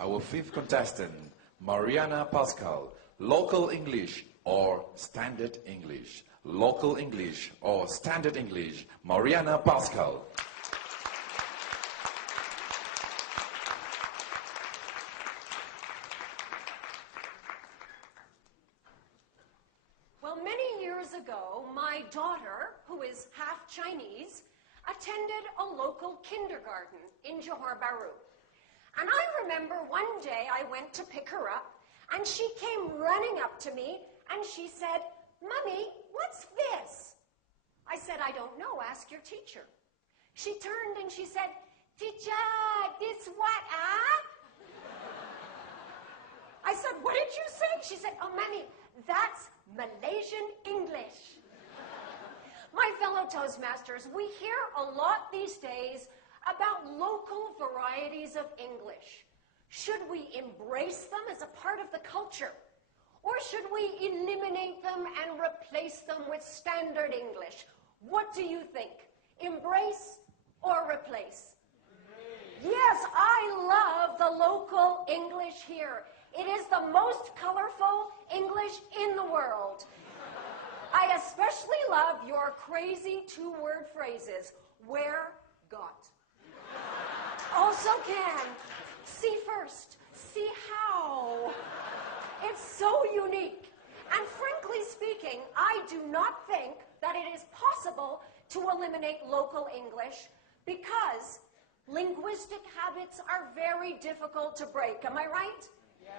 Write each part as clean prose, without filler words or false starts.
Our fifth contestant, Marianna Pascal, local English or standard English? Local English or standard English? Marianna Pascal. Well, many years ago, my daughter, who is half Chinese, attended a local kindergarten in Johor Bahru. And I remember one day I went to pick her up, and she came running up to me, and she said, "Mommy, what's this?" I said, "I don't know, ask your teacher." She turned and she said, "Teacher, this what, ah?" I said, "What did you say?" She said, "Oh, Mommy, that's Malaysian English." My fellow Toastmasters, we hear a lot these days about local varieties of English. Should we embrace them as a part of the culture? Or should we eliminate them and replace them with standard English? What do you think? Embrace or replace? Yes, I love the local English here. It is the most colorful English in the world. I especially love your crazy two-word phrases. Where, got. Also can. See first. See how. It's so unique. And frankly speaking, I do not think that it is possible to eliminate local English because linguistic habits are very difficult to break. Am I right? Yes.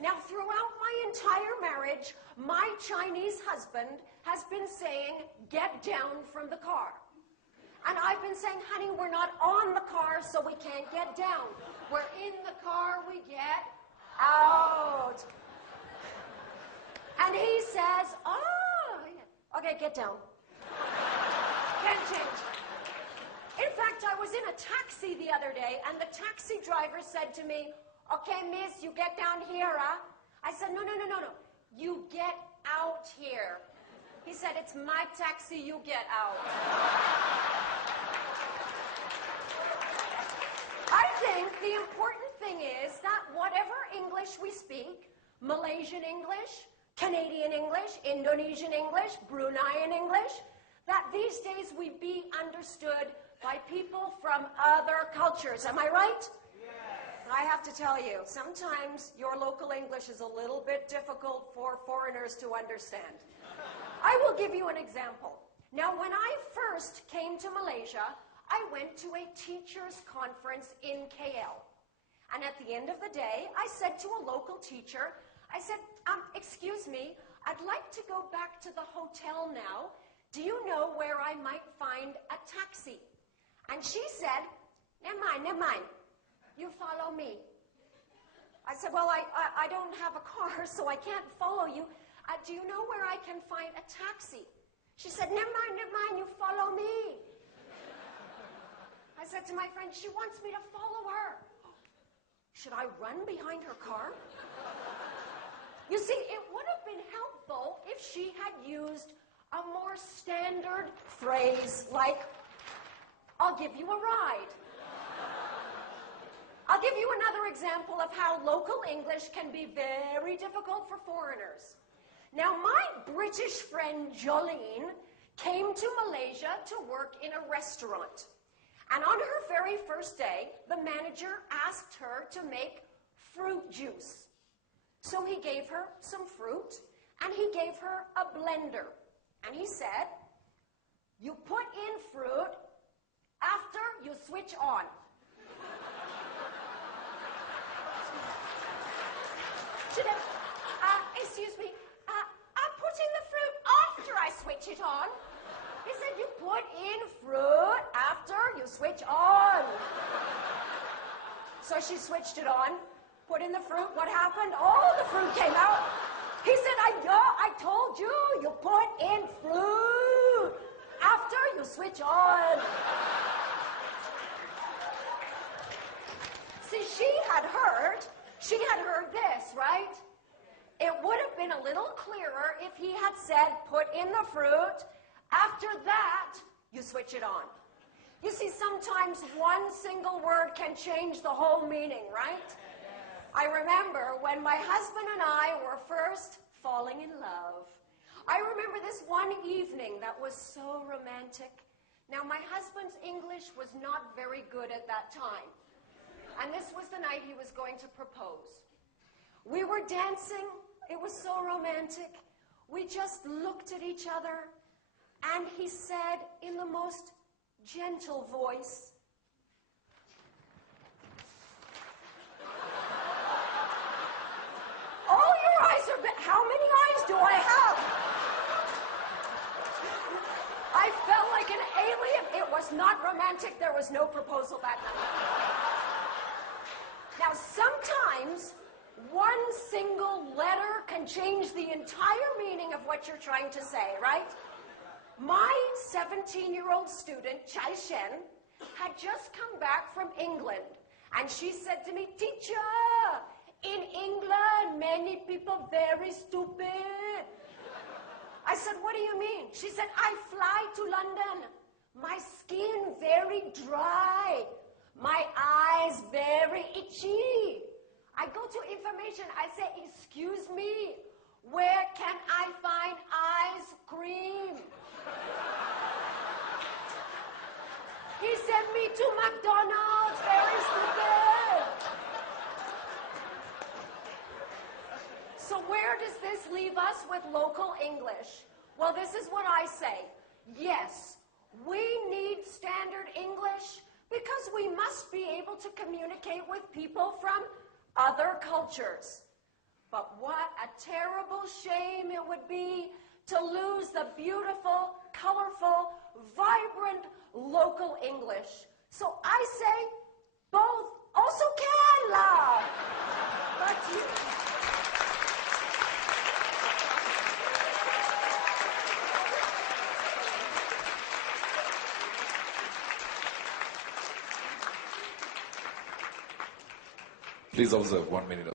Now, throughout my entire marriage, my Chinese husband has been saying, "Get down from the car." And I've been saying, "Honey, we're not on the car, so we can't get down. We're in the car, we get out." And he says, "Oh, okay, get down." Can't change. In fact, I was in a taxi the other day, and the taxi driver said to me, "Okay, miss, you get down here, huh?" I said, No. You get out here." He said, "It's my taxi, you get out." I think the important thing is that whatever English we speak, Malaysian English, Canadian English, Indonesian English, Bruneian English, that these days we be understood by people from other cultures. Am I right? I have to tell you, sometimes your local English is a little bit difficult for foreigners to understand. I will give you an example. Now, when I first came to Malaysia, I went to a teachers' conference in KL. And at the end of the day, I said to a local teacher, I said, "Excuse me, I'd like to go back to the hotel now. Do you know where I might find a taxi?" And she said, never mind. You follow me." I said, "Well, I don't have a car, so I can't follow you. Do you know where I can find a taxi?" She said, never mind, you follow me." I said to my friend, "She wants me to follow her. Should I run behind her car?" You see, it would have been helpful if she had used a more standard phrase like, "I'll give you a ride." I'll give you another example of how local English can be very difficult for foreigners. Now, my British friend Jolene came to Malaysia to work in a restaurant. And on her very first day, the manager asked her to make fruit juice. So he gave her some fruit, and he gave her a blender. And he said, "You put in fruit after you switch on." She said, "Excuse me, I'm putting the fruit after I switch it on." He said, "You put in fruit after you switch on." So she switched it on, put in the fruit. What happened? All the fruit came out. He said, I told you, you put in fruit after you switch on." See, she had heard this, right? It would have been a little clearer if he had said, "Put in the fruit. After that, you switch it on." You see, sometimes one single word can change the whole meaning, right? I remember when my husband and I were first falling in love. I remember this one evening that was so romantic. Now, my husband's English was not very good at that time. And this was the night he was going to propose. We were dancing. It was so romantic. We just looked at each other, and he said in the most gentle voice, "Oh, your eyes are big. How many eyes do I have?" I felt like an alien. It was not romantic. There was no proposal that night. Now, sometimes one single letter can change the entire meaning of what you're trying to say, right? My 17-year-old student, Chai Shen, had just come back from England, and she said to me, "Teacher, in England, many people very stupid." I said, "What do you mean?" She said, "I fly to London. My skin very dry. My eyes very itchy. I go to information. I say, 'Excuse me, where can I find ice cream?' He sent me to McDonald's. Very stupid." So where does this leave us with local English? Well, this is what I say. Yes, we need standard English because we must be able to communicate with people from other cultures. But what a terrible shame it would be to lose the beautiful, colorful, vibrant local English. So I say both also can, love. But you... Please observe 1 minute.